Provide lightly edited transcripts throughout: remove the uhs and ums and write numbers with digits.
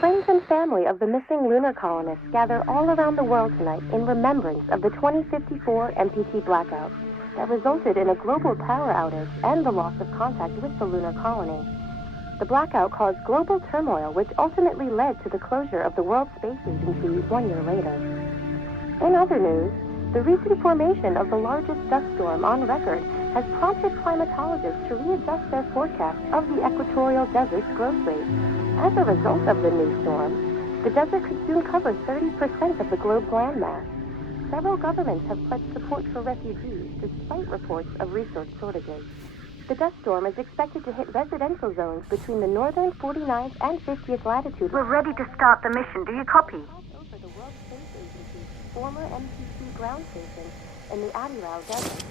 Friends and family of the missing lunar colonists gather all around the world tonight in remembrance of the 2054 MPT blackout that resulted in a global power outage and the loss of contact with the lunar colony. The blackout caused global turmoil, which ultimately led to the closure of the World Space Agency 1 year later. In other news, the recent formation of the largest dust storm on record has prompted climatologists to readjust their forecast of the equatorial desert's growth rate. As a result of the new storm, the desert could soon cover 30% of the globe's landmass. Several governments have pledged support for refugees despite reports of resource shortages. The dust storm is expected to hit residential zones between the northern 49th and 50th latitudes. We're ready to start the mission. Do you copy? Over the World Space Agency's former MPT ground station in the Adirau Desert.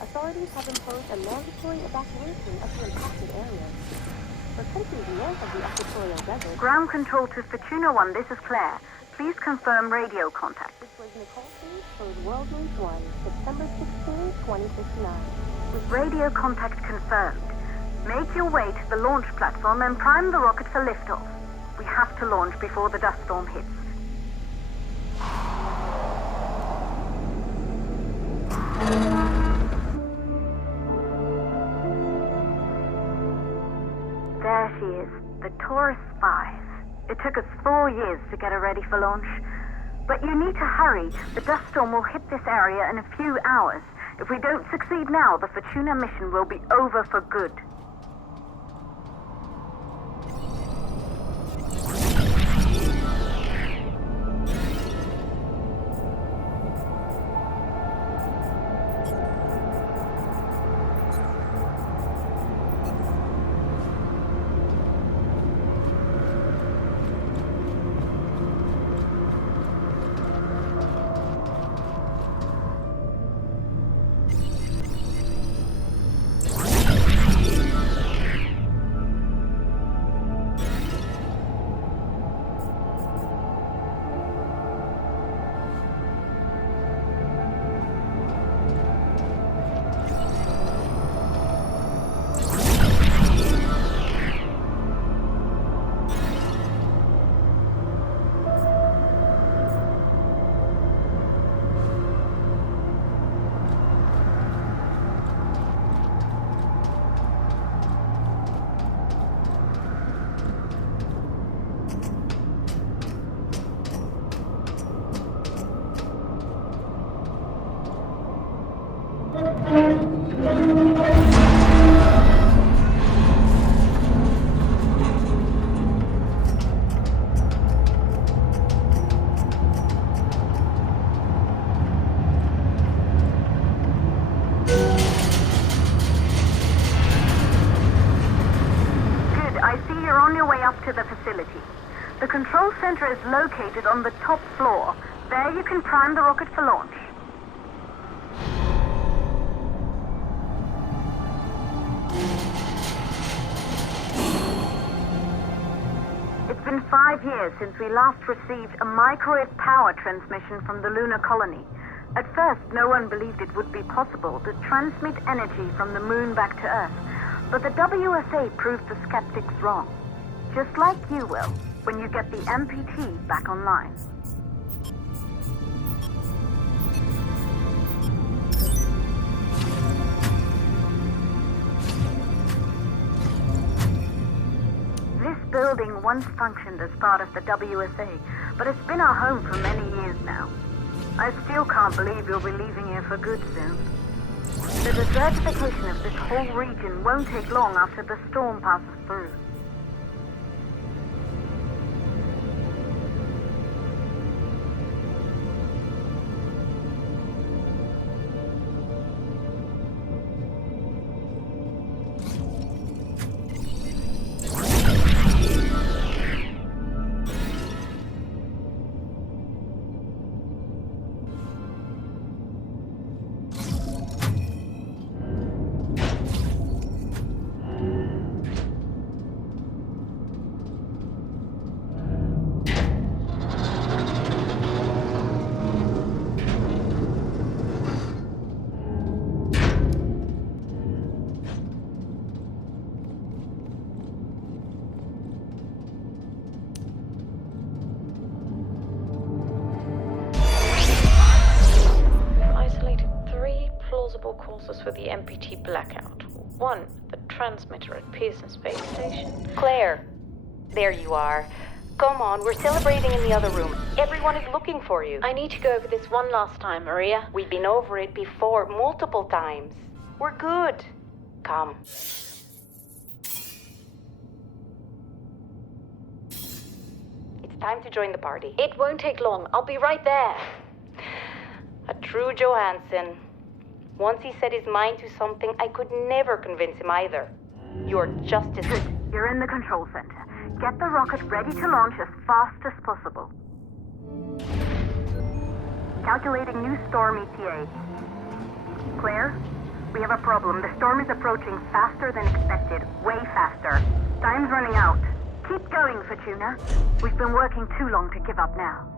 Authorities have imposed a mandatory evacuation of the impacted areas. For countries north of the equatorial desert... Ground control to Fortuna 1, this is Claire. Please confirm radio contact. This was Nicole Page for World News 1, September 16, 2059. With radio contact confirmed, make your way to the launch platform and prime the rocket for liftoff. We have to launch before the dust storm hits. There she is, the Taurus 5. It took us 4 years to get her ready for launch. But you need to hurry. The dust storm will hit this area in a few hours. If we don't succeed now, the Fortuna mission will be over for good. To the facility. The control center is located on the top floor. There you can prime the rocket for launch. It's been 5 years since we last received a microwave power transmission from the lunar colony. At first, no one believed it would be possible to transmit energy from the moon back to Earth, but the WSA proved the skeptics wrong. Just like you will, when you get the MPT back online. This building once functioned as part of the WSA, but it's been our home for many years now. I still can't believe you'll be leaving here for good soon. The desertification of this whole region won't take long after the storm passes through. possible causes for the MPT blackout. 1, the transmitter at Pearson Space Station. Claire, there you are. Come on, we're celebrating in the other room. Everyone is looking for you. I need to go over this one last time, Maria. We've been over it before, multiple times. We're good. Come. It's time to join the party. It won't take long. I'll be right there. A true Johanson. Once he set his mind to something, I could never convince him either. You're just as... You're in the control center. Get the rocket ready to launch as fast as possible. Calculating new storm ETA. Claire, we have a problem. The storm is approaching faster than expected. Way faster. Time's running out. Keep going, Fortuna. We've been working too long to give up now.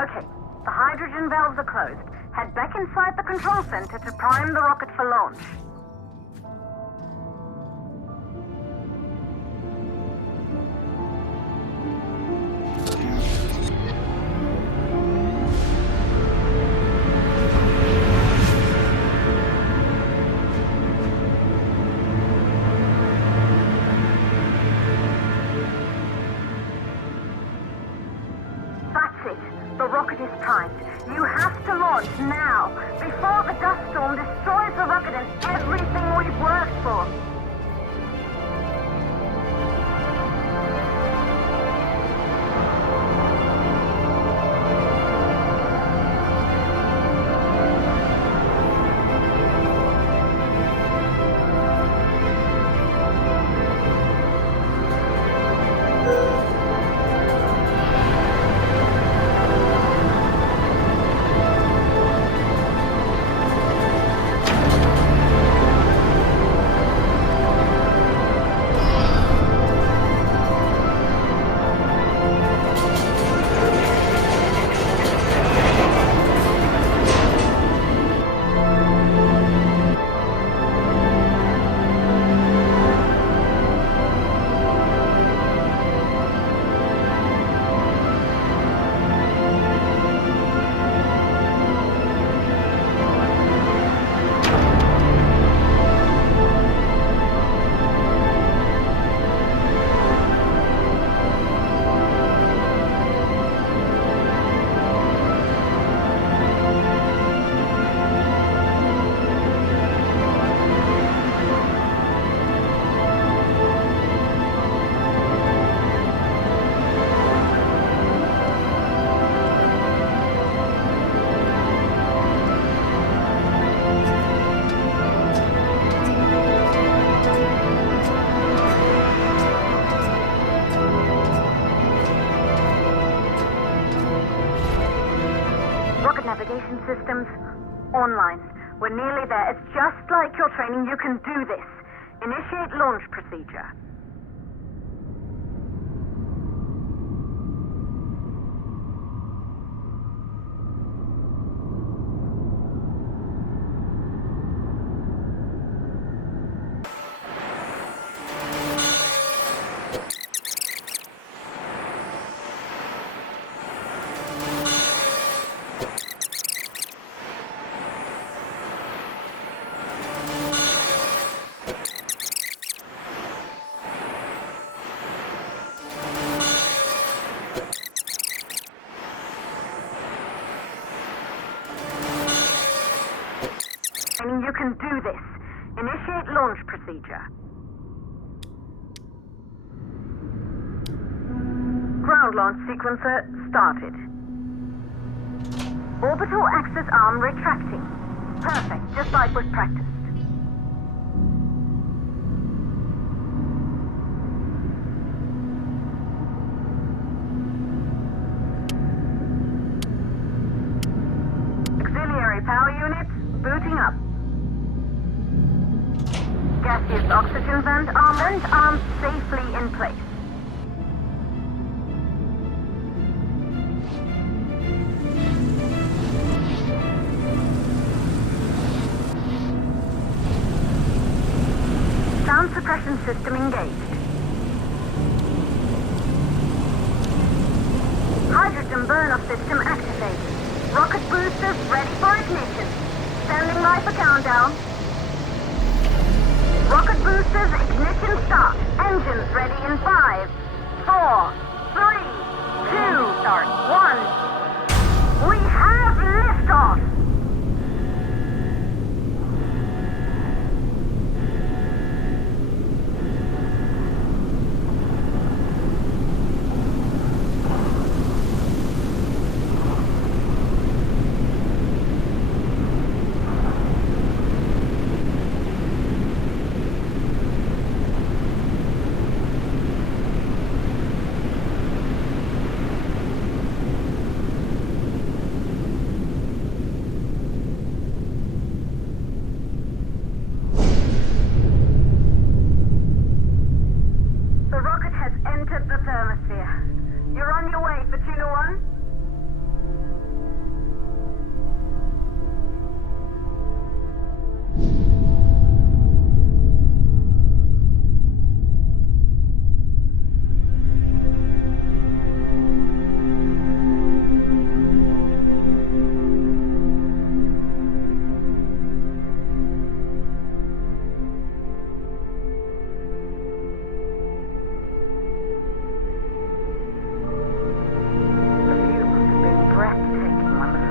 Okay, the hydrogen valves are closed. Head back inside the control center to prime the rocket for launch. The rocket is primed. You have to launch now, before the dust storm destroys the rocket and everything we've worked for. Navigation systems online. We're nearly there. It's just like your training. You can do this. Initiate launch procedure. You can do this. Initiate launch procedure. Ground launch sequencer started. Orbital axis arm retracting. Perfect, just like was practiced. Auxiliary power units booting up. Gaseous oxygen vent arms safely in place. Sound suppression system engaged. Hydrogen burn-off system activated. Rocket boosters ready for ignition. Standing by for countdown. Rocket boosters, ignition start. Engines ready in 5, 4, 3, 2, start, 1. We have liftoff! You're on your way, Fortuna 1.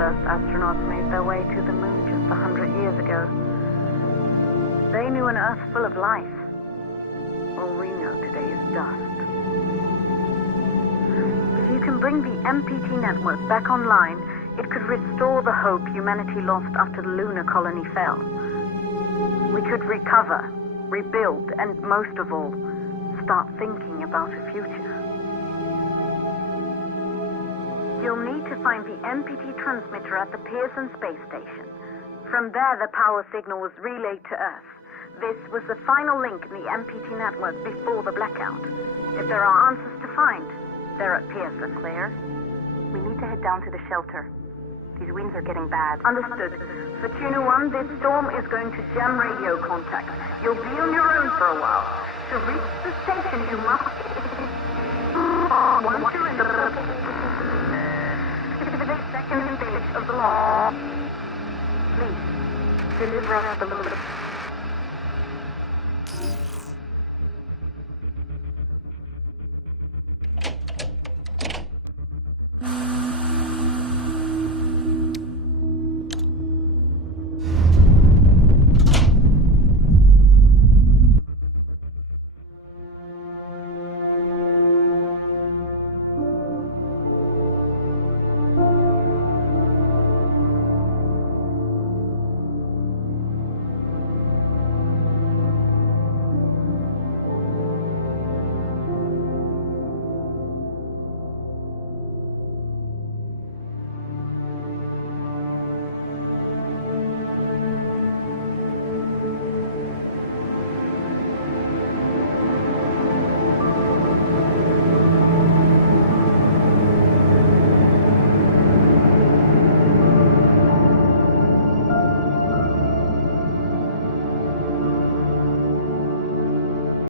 Astronauts made their way to the moon just 100 years ago. They knew an Earth full of life. All we know today is dust. If you can bring the MPT network back online, it could restore the hope humanity lost after the lunar colony fell. We could recover, rebuild, and most of all, start thinking about a future. You'll need to find the MPT transmitter at the Pearson space station. From there, the power signal was relayed to Earth. This was the final link in the MPT network before the blackout. If there are answers to find, they're at Pearson. Claire, we need to head down to the shelter. These winds are getting bad. Understood. Fortuna 1, this storm is going to jam radio contact. You'll be on your own for a while. To reach the station, you must... Second stage of the launch. Please, deliver us the